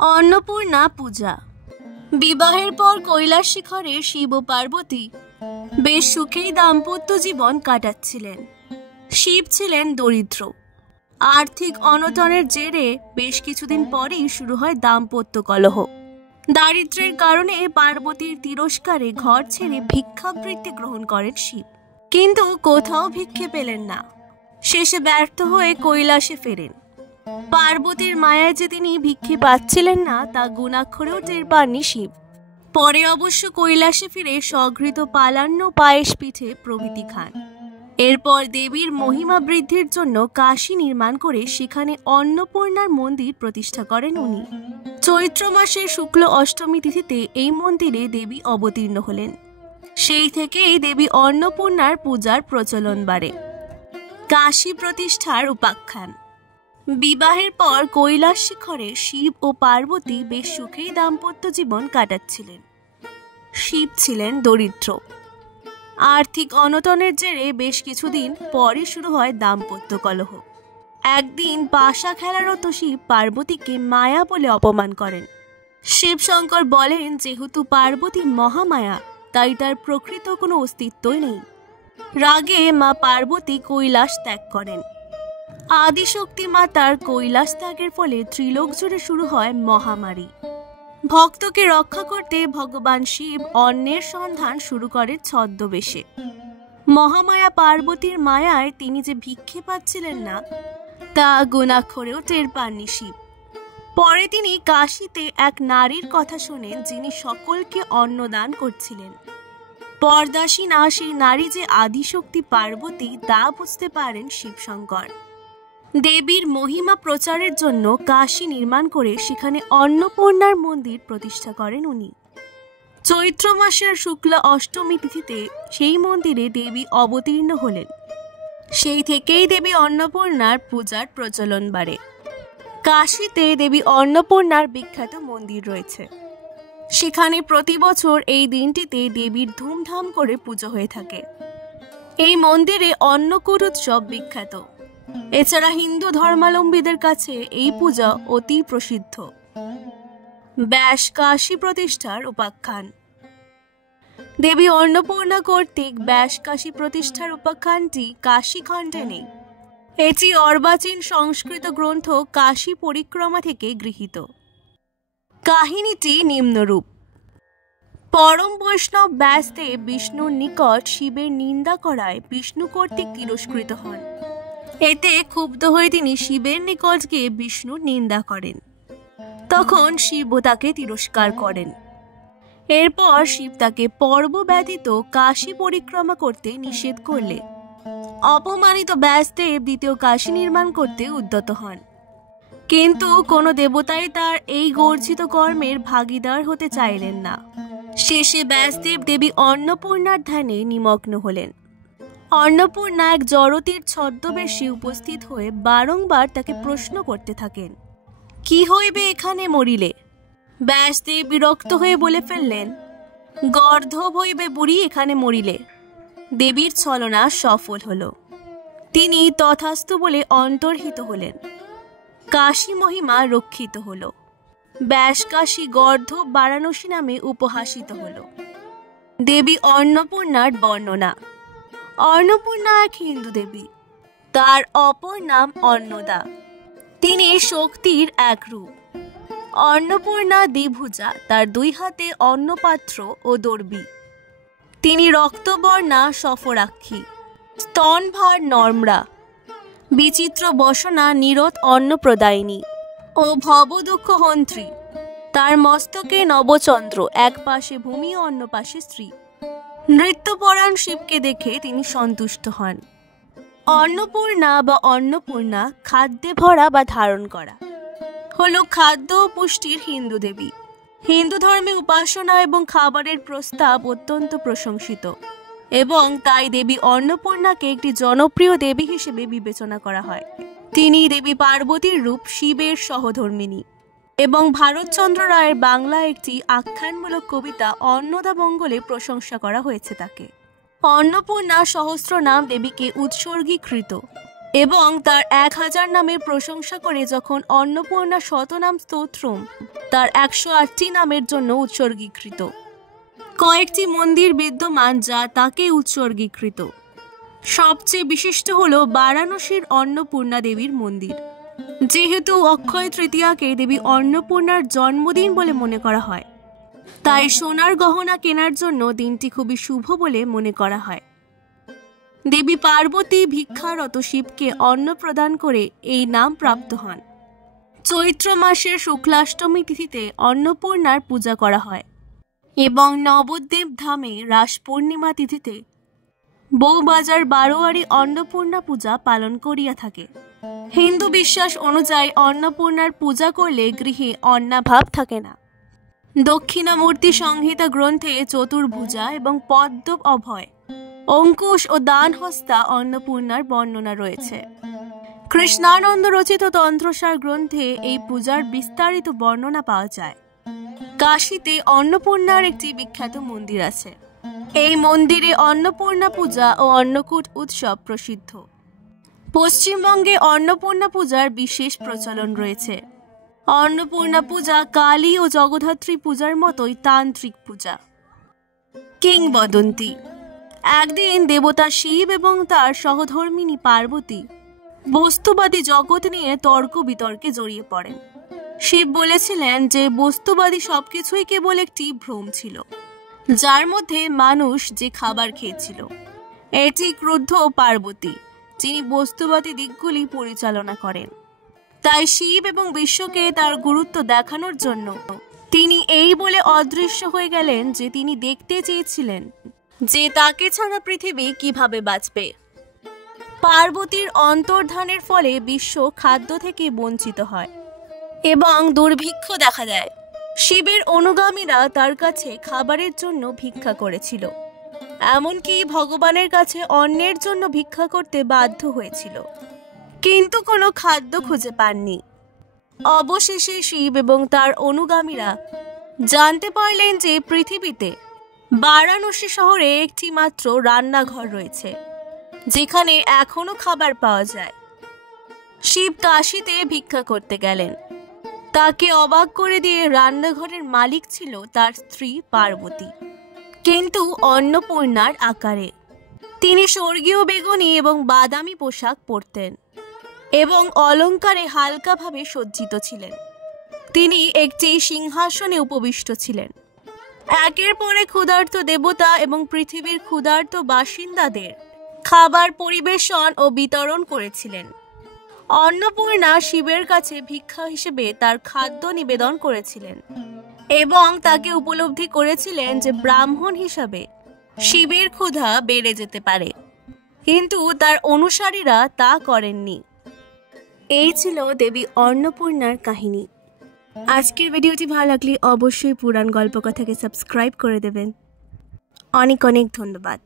অন্নপূর্ণা পূজা। বিবাহের পর কৈলাস শিখরে শিব ও পার্বতী বেশ সুখেই দাম্পত্য জীবন কাটাচ্ছিলেন। শিব ছিলেন দরিদ্র। আর্থিক অনটনের জেরে বেশ কিছুদিন পরেই শুরু হয় দাম্পত্য কলহ। দারিদ্র্যের কারণে পার্বতীর তিরস্কারে ঘর ছেড়ে ভিক্ষাবৃত্তি গ্রহণ করেন শিব, কিন্তু কোথাও ভিক্ষে পেলেন না। শেষে ব্যর্থ হয়ে কৈলাসে ফেরেন। পার্বতীর মায়ায় যে তিনি ভিক্ষে পাচ্ছিলেন না তা গুণাক্ষরেও টের পাননি শিব। পরে অবশ্য কৈলাসে ফিরে সঘৃত পালান্ন পায়েস পিঠে প্রভৃতি খান। এরপর দেবীর মহিমা বৃদ্ধির জন্য কাশী নির্মাণ করে সেখানে অন্নপূর্ণার মন্দির প্রতিষ্ঠা করেন উনি। চৈত্র মাসের শুক্ল অষ্টমী তিথিতে এই মন্দিরে দেবী অবতীর্ণ হলেন। সেই থেকেই দেবী অন্নপূর্ণার পূজার প্রচলন বাড়ে। কাশী প্রতিষ্ঠার উপাখ্যান। বিবাহের পর কৈলাস শিখরে শিব ও পার্বতী বেশ সুখেই দাম্পত্য জীবন কাটাচ্ছিলেন। শিব ছিলেন দরিদ্র। আর্থিক অনটনের জেরে বেশ কিছুদিন পরে শুরু হয় দাম্পত্য কলহ। একদিন পাশা খেলারত শিব পার্বতীকে মায়া বলে অপমান করেন। শিবশঙ্কর বলেন, যেহেতু পার্বতী মহামায়া তাই তার প্রকৃত কোনো অস্তিত্বই নেই। রাগে মা পার্বতী কৈলাস ত্যাগ করেন। আদিশক্তি মাতার কৈলাস ত্যাগের ফলে ত্রিলোক জুড়ে শুরু হয় মহামারী। ভক্তকে রক্ষা করতে ভগবান শিব অন্নের সন্ধান শুরু করেন ছদ্মবেশে। মহামায়া পার্বতীর মায়ায় তিনি যে ভিক্ষে পাচ্ছিলেন না তা গুণাক্ষরেও টের পাননি শিব। পরে তিনি কাশীতে এক নারীর কথা শোনেন যিনি সকলকে অন্নদান করছিলেন। পরদাসীনা সেই নারী যে আদিশক্তি পার্বতী তা বুঝতে পারেন শিবশঙ্কর। দেবীর মহিমা প্রচারের জন্য কাশী নির্মাণ করে সেখানে অন্নপূর্ণার মন্দির প্রতিষ্ঠা করেন উনি। চৈত্র মাসের শুক্ল অষ্টমী তিথিতে সেই মন্দিরে দেবী অবতীর্ণ হলেন। সেই থেকেই দেবী অন্নপূর্ণার পূজার প্রচলন বাড়ে। কাশীতে দেবী অন্নপূর্ণার বিখ্যাত মন্দির রয়েছে। সেখানে প্রতি বছর এই দিনটিতে দেবীর ধুমধাম করে পুজো হয়ে থাকে। এই মন্দিরে অন্নকূট উৎসব বিখ্যাত। এছাড়া হিন্দু ধর্মাবলম্বীদের কাছে এই পূজা অতি প্রসিদ্ধ। ব্যাস কাশী প্রতিষ্ঠার উপাখ্যান। দেবী অন্নপূর্ণা কর্তৃক ব্যাস কাশী প্রতিষ্ঠার উপাখ্যানটি কাশীখণ্ডে নেই। এটি অর্বাচীন সংস্কৃত গ্রন্থ কাশী পরিক্রমা থেকে গৃহীত। কাহিনীটি নিম্নরূপ। পরম বৈষ্ণব ব্যাসদেব বিষ্ণুর নিকট শিবের নিন্দা করায় বিষ্ণু কর্তৃক তিরস্কৃত হন। এতে ক্ষুব্ধ হয়ে তিনি শিবের নিকট গিয়ে বিষ্ণুর নিন্দা করেন। তখন শিব তাকে তিরস্কার করেন। এরপর শিব তাকে পর্ব ব্যতীত কাশী পরিক্রমা করতে নিষেধ করলে অপমানিত ব্যাসদেব দ্বিতীয় কাশী নির্মাণ করতে উদ্যত হন। কিন্তু কোনো দেবতাই তার এই গর্জিত কর্মের ভাগীদার হতে চাইলেন না। শেষে ব্যাসদেব দেবী অন্নপূর্ণার ধ্যানে নিমগ্ন হলেন। অন্নপূর্ণা এক জড়তির ছদ্মবেশে উপস্থিত হয়ে বারংবার তাকে প্রশ্ন করতে থাকেন, কি হইবে এখানে মরিলে? ব্যাসদেব বিরক্ত হয়ে বলে ফেললেন, গর্ধব হইবে বুড়ি এখানে মরিলে। দেবীর ছলনা সফল হল। তিনি তথাস্তু বলে অন্তর্হিত হলেন। কাশী মহিমা রক্ষিত হল। ব্যাস কাশী গর্ধব বারাণসী নামে উপহাসিত হল। দেবী অন্নপূর্ণার বর্ণনা। অন্নপূর্ণা এক হিন্দু দেবী। তার অপর নাম অন্নদা। তিনি শক্তির এক রূপ। অন্নপূর্ণা দ্বিভুজা, তার দুই হাতে অন্নপাত্র ও দর্বী। তিনি রক্তবর্ণা সফরাক্ষী, স্তনভার নর্মরা, বিচিত্র বসনা নিরত অন্নপ্রদায়িনী ও ভবদুঃখ হন্ত্রী। তার মস্তকে নবচন্দ্র, এক পাশে ভূমি ও অন্য পাশে স্ত্রী। নৃত্যপরায়ণ শিবকে দেখে তিনি সন্তুষ্ট হন। অন্নপূর্ণা বা অন্নপূর্ণা খাদ্যে ভরা বা ধারণ করা হলো খাদ্য ও পুষ্টির হিন্দু দেবী। হিন্দু ধর্মে উপাসনা এবং খাবারের প্রস্তাব অত্যন্ত প্রশংসিত এবং তাই দেবী অন্নপূর্ণাকে একটি জনপ্রিয় দেবী হিসেবে বিবেচনা করা হয়। তিনি দেবী পার্বতীর রূপ, শিবের সহধর্মিণী। এবং ভারতচন্দ্র রায়ের বাংলা একটি আখ্যানমূলক কবিতা অন্নদা মঙ্গলে প্রশংসা করা হয়েছে তাকে। অন্নপূর্ণা সহস্র নাম দেবীকে উৎসর্গীকৃত এবং তার 1000 নামের প্রশংসা করে যখন অন্নপূর্ণা শতনাম স্তোত্রম তার 108টি নামের জন্য উৎসর্গীকৃত। কয়েকটি মন্দির বিদ্যমান যা তাকে উৎসর্গীকৃত। সবচেয়ে বিশিষ্ট হল বারাণসীর অন্নপূর্ণা দেবীর মন্দির। যেহেতু অক্ষয় তৃতীয়াকে দেবী অন্নপূর্ণার জন্মদিন বলে মনে করা হয়, তাই সোনার গহনা কেনার জন্য দিনটি খুবই শুভ বলে মনে করা হয়। দেবী পার্বতী ভিক্ষারত শিবকে অন্ন প্রদান করে এই নাম প্রাপ্ত হন। চৈত্র মাসের শুক্লাষ্টমী তিথিতে অন্নপূর্ণার পূজা করা হয় এবং নবদ্বীপ ধামে রাস পূর্ণিমা তিথিতে বউবাজার বারোয়ারি অন্নপূর্ণা পূজা পালন করিয়া থাকে। হিন্দু বিশ্বাস অনুযায়ী অন্নপূর্ণার পূজা করলে গৃহে অন্নাভাব থাকে না। দক্ষিণামূর্তি সংহিতা গ্রন্থে চতুর্ভুজা এবং পদ্ম অভয়, অঙ্কুশ ও দানহস্তা অন্নপূর্ণার বর্ণনা রয়েছে। কৃষ্ণানন্দ রচিত তন্ত্রসার গ্রন্থে এই পূজার বিস্তারিত বর্ণনা পাওয়া যায়। কাশীতে অন্নপূর্ণার একটি বিখ্যাত মন্দির আছে। এই মন্দিরে অন্নপূর্ণা পূজা ও অন্নকূট উৎসব প্রসিদ্ধ। পশ্চিমবঙ্গে অন্নপূর্ণা পূজার বিশেষ প্রচলন রয়েছে। অন্নপূর্ণা পূজা কালী ও জগদ্ধাত্রী পূজার মতোই তান্ত্রিক পূজা। কিংবদন্তি। একদিন দেবতা শিব এবং তার সহধর্মিণী পার্বতী বস্তুবাদী জগৎ নিয়ে তর্ক বিতর্কে জড়িয়ে পড়েন। শিব বলেছিলেন যে বস্তুবাদী সবকিছুই কেবল একটি ভ্রম ছিল, যার মধ্যে মানুষ যে খাবার খেয়েছিল। এটি ক্রুদ্ধ পার্বতী, যিনি বস্তুবাদী দিকগুলি পরিচালনা করেন। তাই শিব এবং বিশ্বকে তার গুরুত্ব দেখানোর জন্য তিনি এই বলে অদৃশ্য হয়ে গেলেন যে তিনি দেখতে চেয়েছিলেন যে তাকে ছাড়া পৃথিবী কিভাবে বাঁচবে। পার্বতীর অন্তর্ধানের ফলে বিশ্ব খাদ্য থেকে বঞ্চিত হয় এবং দুর্ভিক্ষ দেখা দেয়। শিবের অনুগামীরা তার কাছে খাবারের জন্য ভিক্ষা করেছিল, এমনকি ভগবানের কাছে অন্নের জন্য ভিক্ষা করতে বাধ্য হয়েছিল, কিন্তু কোনো খাদ্য খুঁজে পাননি। অবশেষে শিব এবং তার অনুগামীরা জানতে পারলেন যে পৃথিবীতে বারাণসী শহরে একটি মাত্র রান্নাঘর রয়েছে, যেখানে এখনো খাবার পাওয়া যায়। শিব কাশীতে ভিক্ষা করতে গেলেন। তাকে অবাক করে দিয়ে রান্নাঘরের মালিক ছিল তার স্ত্রী পার্বতী, কিন্তু অন্নপূর্ণার আকারে। তিনি স্বর্গীয় বেগুনি এবং বাদামি পোশাক পরতেন এবং অলঙ্কারে হালকাভাবে সজ্জিত ছিলেন। তিনি একটি সিংহাসনে উপবিষ্ট ছিলেন। একের পর এক ক্ষুধার্ত দেবতা এবং পৃথিবীর ক্ষুধার্ত বাসিন্দাদের খাবার পরিবেশন ও বিতরণ করেছিলেন। অন্নপূর্ণা শিবের কাছে ভিক্ষা হিসেবে তার খাদ্য নিবেদন করেছিলেন এবং তাকে উপলব্ধি করেছিলেন যে ব্রাহ্মণ হিসাবে শিবের ক্ষুধা বেড়ে যেতে পারে, কিন্তু তার অনুসারীরা তা করেননি। এই ছিল দেবী অন্নপূর্ণার কাহিনী। আজকের ভিডিওটি ভালো লাগলে অবশ্যই পুরাণ গল্পকথাকে সাবস্ক্রাইব করে দেবেন। অনেক অনেক ধন্যবাদ।